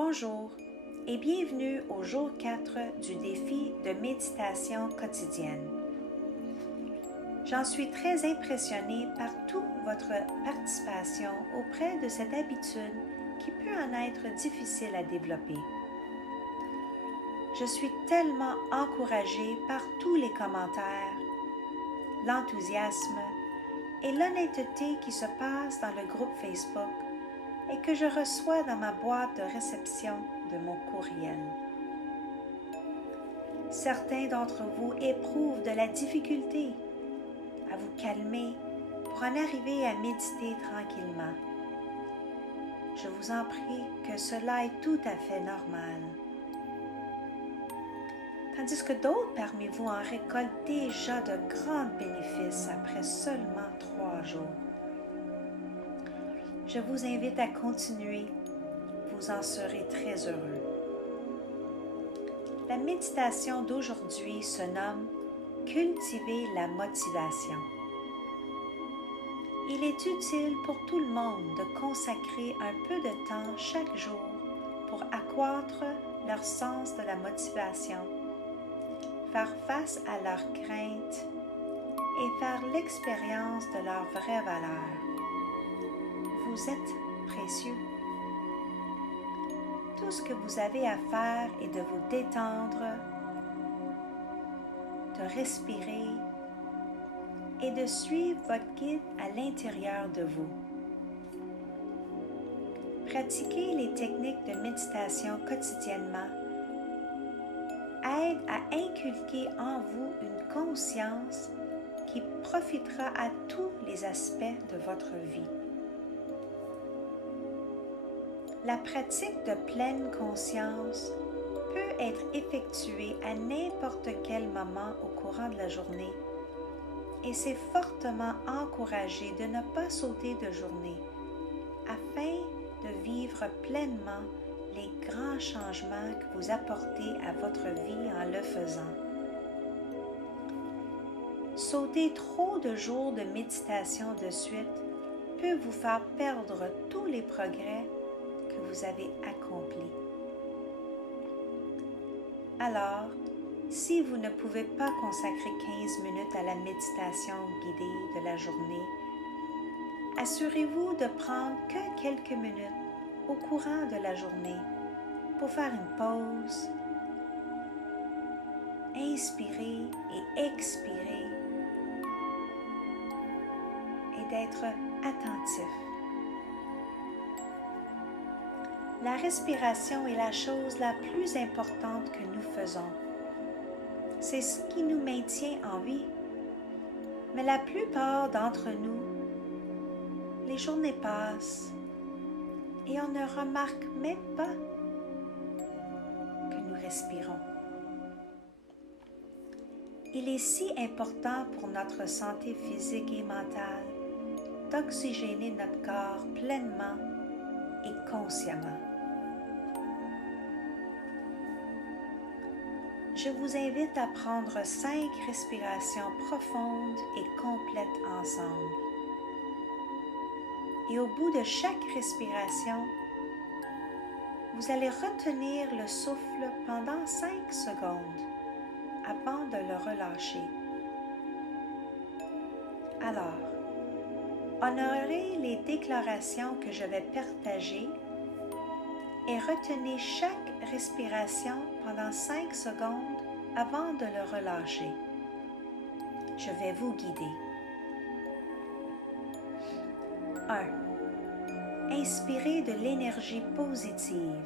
Bonjour et bienvenue au jour 4 du défi de méditation quotidienne. J'en suis très impressionnée par toute votre participation auprès de cette habitude qui peut en être difficile à développer. Je suis tellement encouragée par tous les commentaires, l'enthousiasme et l'honnêteté qui se passent dans le groupe Facebook et que je reçois dans ma boîte de réception de mon courriel. Certains d'entre vous éprouvent de la difficulté à vous calmer pour en arriver à méditer tranquillement. Je vous en prie que cela est tout à fait normal. Tandis que d'autres parmi vous en récoltent déjà de grands bénéfices après seulement 3 jours. Je vous invite à continuer, vous en serez très heureux. La méditation d'aujourd'hui se nomme « Cultiver la motivation ». Il est utile pour tout le monde de consacrer un peu de temps chaque jour pour accroître leur sens de la motivation, faire face à leurs craintes et faire l'expérience de leur vraie valeur. Vous êtes précieux. Tout ce que vous avez à faire est de vous détendre, de respirer et de suivre votre guide à l'intérieur de vous. Pratiquer les techniques de méditation quotidiennement aide à inculquer en vous une conscience qui profitera à tous les aspects de votre vie. La pratique de pleine conscience peut être effectuée à n'importe quel moment au courant de la journée et c'est fortement encouragé de ne pas sauter de journée afin de vivre pleinement les grands changements que vous apportez à votre vie en le faisant. Sauter trop de jours de méditation de suite peut vous faire perdre tous les progrès que vous avez accomplis. Alors, si vous ne pouvez pas consacrer 15 minutes à la méditation guidée de la journée, assurez-vous de prendre que quelques minutes au courant de la journée pour faire une pause, inspirer et expirer et d'être attentif. La respiration est la chose la plus importante que nous faisons. C'est ce qui nous maintient en vie. Mais la plupart d'entre nous, les journées passent et on ne remarque même pas que nous respirons. Il est si important pour notre santé physique et mentale d'oxygéner notre corps pleinement et consciemment. Je vous invite à prendre 5 respirations profondes et complètes ensemble. Et au bout de chaque respiration, vous allez retenir le souffle pendant 5 secondes avant de le relâcher. Alors, honorez les déclarations que je vais partager et retenez chaque respiration pendant 5 secondes avant de le relâcher. Je vais vous guider. 1. Inspirez de l'énergie positive.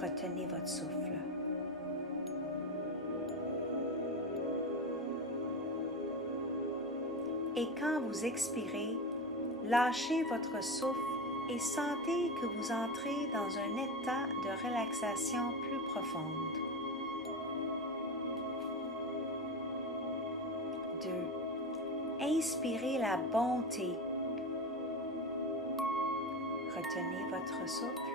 Retenez votre souffle. Et quand vous expirez, lâchez votre souffle et sentez que vous entrez dans un état de relaxation plus profonde. 2. Inspirez la bonté. Retenez votre souffle.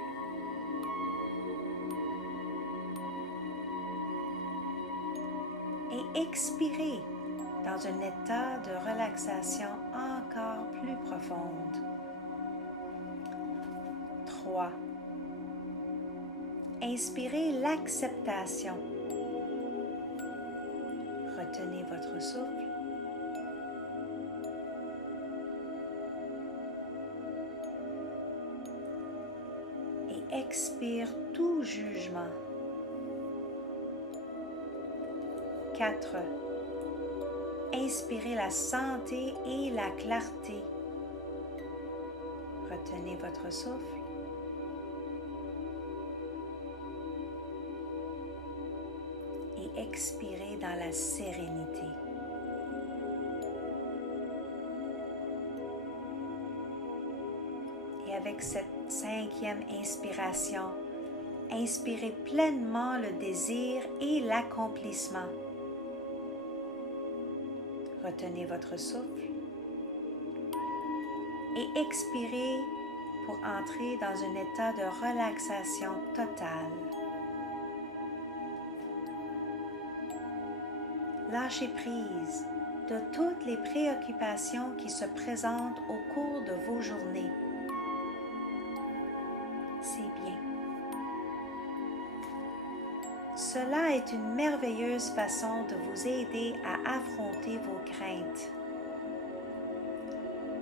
Et expirez dans un état de relaxation encore plus profonde. 3. inspirez l'acceptation. Retenez votre souffle. Et expire tout jugement. 4. Inspirez la santé et la clarté. Retenez votre souffle. Et expirez dans la sérénité. Et avec cette 5e inspiration, inspirez pleinement le désir et l'accomplissement. Retenez votre souffle et expirez pour entrer dans un état de relaxation totale. Lâchez prise de toutes les préoccupations qui se présentent au cours de vos journées. C'est bien. Cela est une merveilleuse façon de vous aider à affronter vos craintes.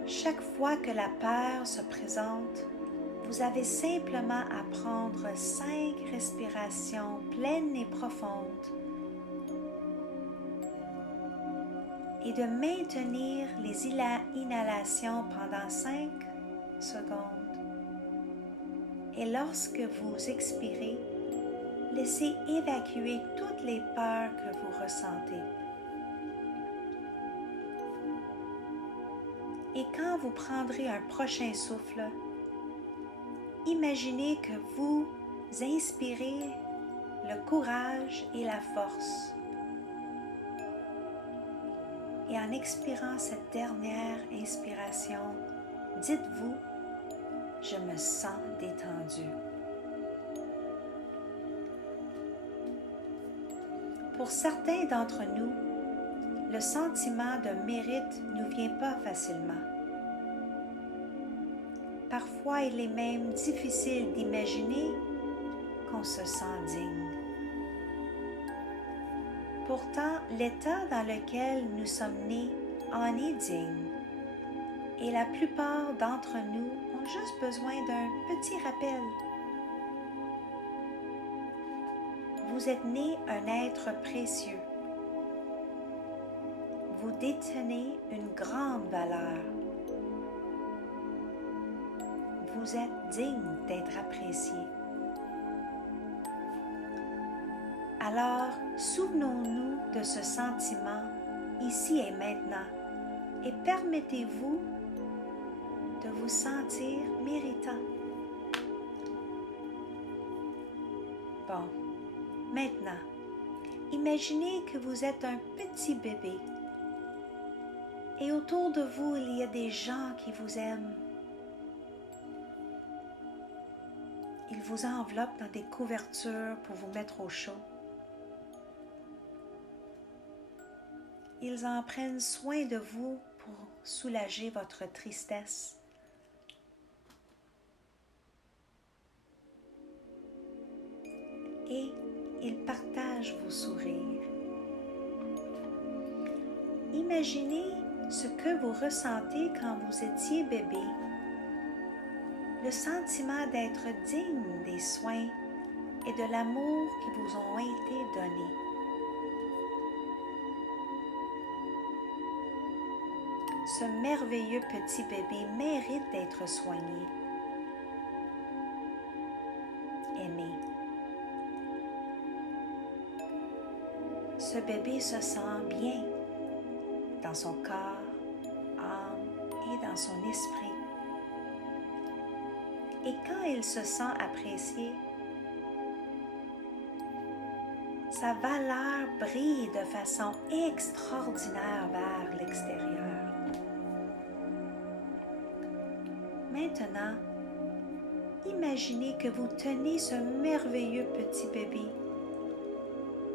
Chaque fois que la peur se présente, vous avez simplement à prendre 5 respirations pleines et profondes et de maintenir les inhalations pendant 5 secondes. Et lorsque vous expirez, laissez évacuer toutes les peurs que vous ressentez. Et quand vous prendrez un prochain souffle, imaginez que vous inspirez le courage et la force. Et en expirant cette dernière inspiration, dites-vous, je me sens détendu. Pour certains d'entre nous, le sentiment de mérite ne nous vient pas facilement. Parfois, il est même difficile d'imaginer qu'on se sent digne. Pourtant, l'état dans lequel nous sommes nés en est digne. Et la plupart d'entre nous ont juste besoin d'un petit rappel. Vous êtes né un être précieux. Vous détenez une grande valeur. Vous êtes digne d'être apprécié. Alors, souvenons-nous de ce sentiment ici et maintenant et permettez-vous de vous sentir méritant. Bon, maintenant, imaginez que vous êtes un petit bébé et autour de vous, il y a des gens qui vous aiment. Ils vous enveloppent dans des couvertures pour vous mettre au chaud. Ils en prennent soin de vous pour soulager votre tristesse. Et ils partagent vos sourires. Imaginez ce que vous ressentez quand vous étiez bébé. Le sentiment d'être digne des soins et de l'amour qui vous ont été donnés. Ce merveilleux petit bébé mérite d'être soigné, aimé. Ce bébé se sent bien dans son corps, âme et dans son esprit. Et quand il se sent apprécié, sa valeur brille de façon extraordinaire vers l'extérieur. Maintenant, imaginez que vous tenez ce merveilleux petit bébé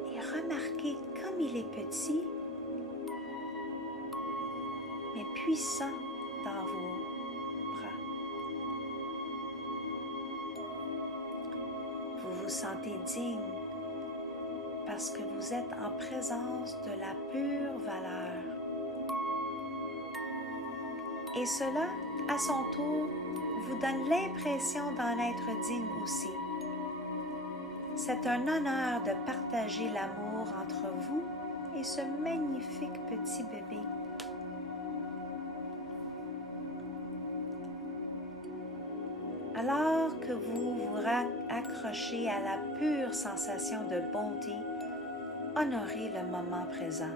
et remarquez comme il est petit, mais puissant dans vos bras. vous vous sentez digne parce que vous êtes en présence de la pure valeur. Et cela, à son tour, vous donne l'impression d'en être digne aussi. C'est un honneur de partager l'amour entre vous et ce magnifique petit bébé. Alors que vous vous accrochez à la pure sensation de bonté, honorez le moment présent.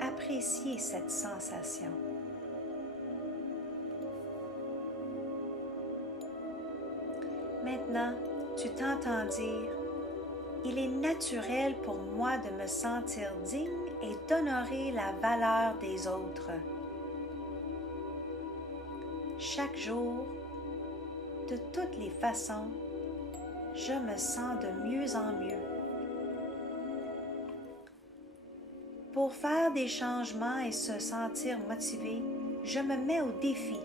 Appréciez cette sensation. Maintenant, tu t'entends dire « Il est naturel pour moi de me sentir digne et d'honorer la valeur des autres. » Chaque jour, de toutes les façons, je me sens de mieux en mieux. Pour faire des changements et se sentir motivé, je me mets au défi.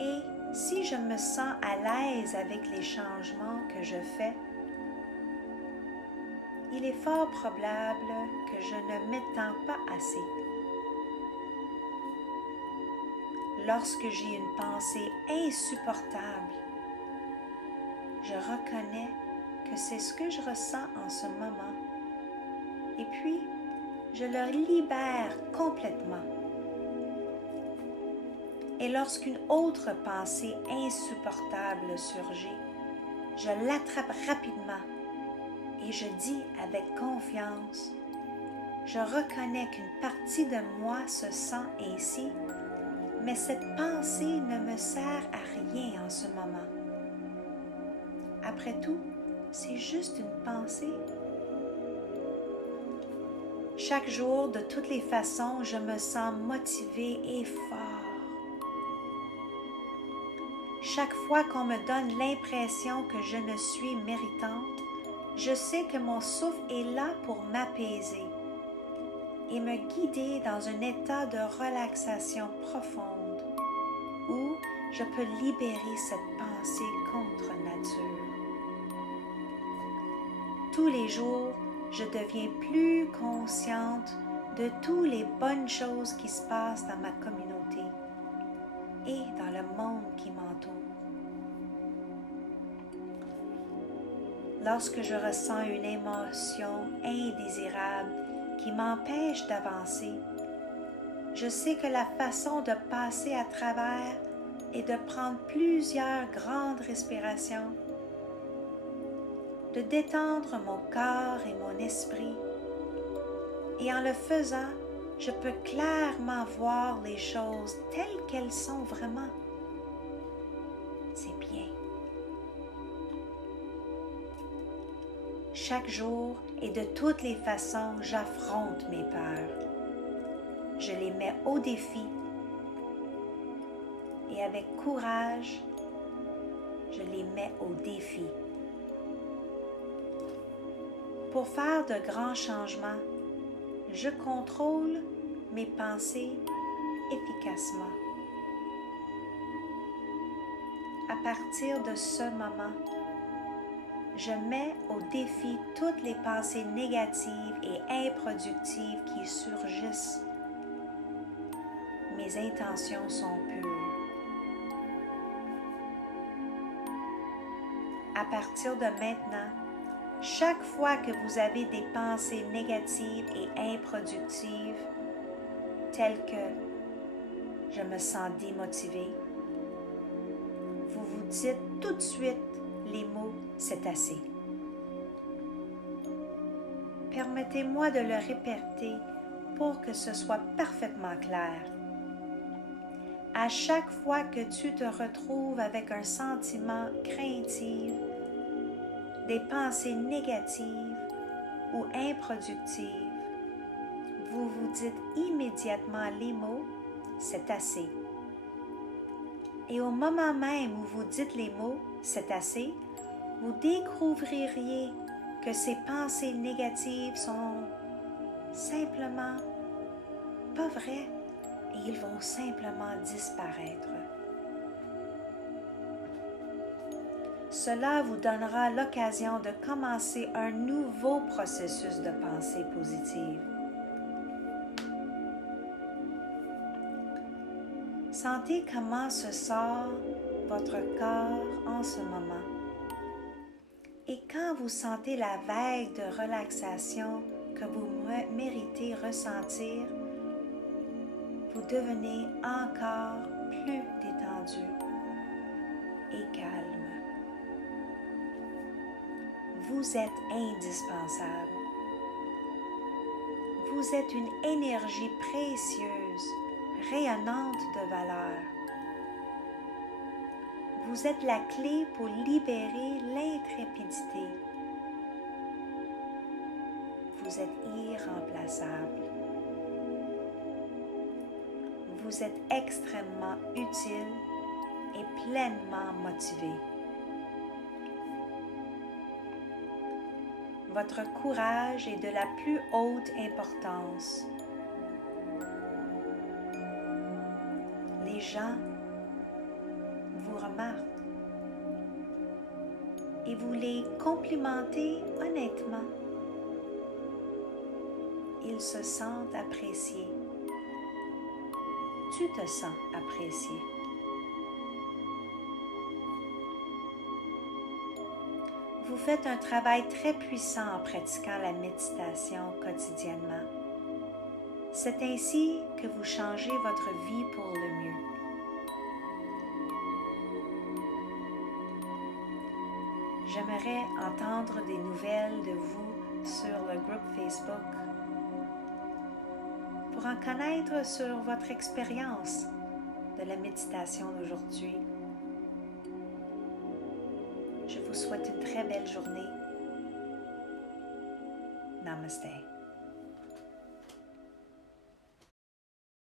Et si je me sens à l'aise avec les changements que je fais, il est fort probable que je ne m'étends pas assez. Lorsque j'ai une pensée insupportable, je reconnais que c'est ce que je ressens en ce moment. Et puis, je le libère complètement. Et lorsqu'une autre pensée insupportable surgit, je l'attrape rapidement et je dis avec confiance, je reconnais qu'une partie de moi se sent ainsi, mais cette pensée ne me sert à rien en ce moment. Après tout, c'est juste une pensée. Chaque jour, de toutes les façons, je me sens motivée et fort. Chaque fois qu'on me donne l'impression que je ne suis méritante, je sais que mon souffle est là pour m'apaiser et me guider dans un état de relaxation profonde où je peux libérer cette pensée contre nature. Tous les jours, je deviens plus consciente de toutes les bonnes choses qui se passent dans ma communauté et dans le monde qui m'entoure. Lorsque je ressens une émotion indésirable qui m'empêche d'avancer, je sais que la façon de passer à travers est de prendre plusieurs grandes respirations, de détendre mon corps et mon esprit, et en le faisant, je peux clairement voir les choses telles qu'elles sont vraiment. C'est bien. Chaque jour et de toutes les façons, j'affronte mes peurs. Je les mets au défi et avec courage, je les mets au défi. Pour faire de grands changements, je contrôle mes pensées efficacement. À partir de ce moment, je mets au défi toutes les pensées négatives et improductives qui surgissent. Mes intentions sont pures. À partir de maintenant, chaque fois que vous avez des pensées négatives et improductives, telles que « je me sens démotivée », vous vous dites tout de suite les mots « c'est assez ». Permettez-moi de le répéter pour que ce soit parfaitement clair. À chaque fois que tu te retrouves avec un sentiment craintif, des pensées négatives ou improductives, vous vous dites immédiatement les mots « c'est assez ». Et au moment même où vous dites les mots « c'est assez », vous découvririez que ces pensées négatives sont simplement pas vraies et ils vont simplement disparaître. Cela vous donnera l'occasion de commencer un nouveau processus de pensée positive. Sentez comment se sent votre corps en ce moment. Et quand vous sentez la vague de relaxation que vous méritez ressentir, vous devenez encore plus détendu et calme. Vous êtes indispensable. Vous êtes une énergie précieuse, rayonnante de valeur. Vous êtes la clé pour libérer l'intrépidité. Vous êtes irremplaçable. Vous êtes extrêmement utile et pleinement motivé. Votre courage est de la plus haute importance. Les gens vous remarquent et vous les complimentez honnêtement. Ils se sentent appréciés. Tu te sens apprécié. Vous faites un travail très puissant en pratiquant la méditation quotidiennement. C'est ainsi que vous changez votre vie pour le mieux. J'aimerais entendre des nouvelles de vous sur le groupe Facebook pour en connaître sur votre expérience de la méditation d'aujourd'hui. Je vous souhaite une très belle journée. Namaste.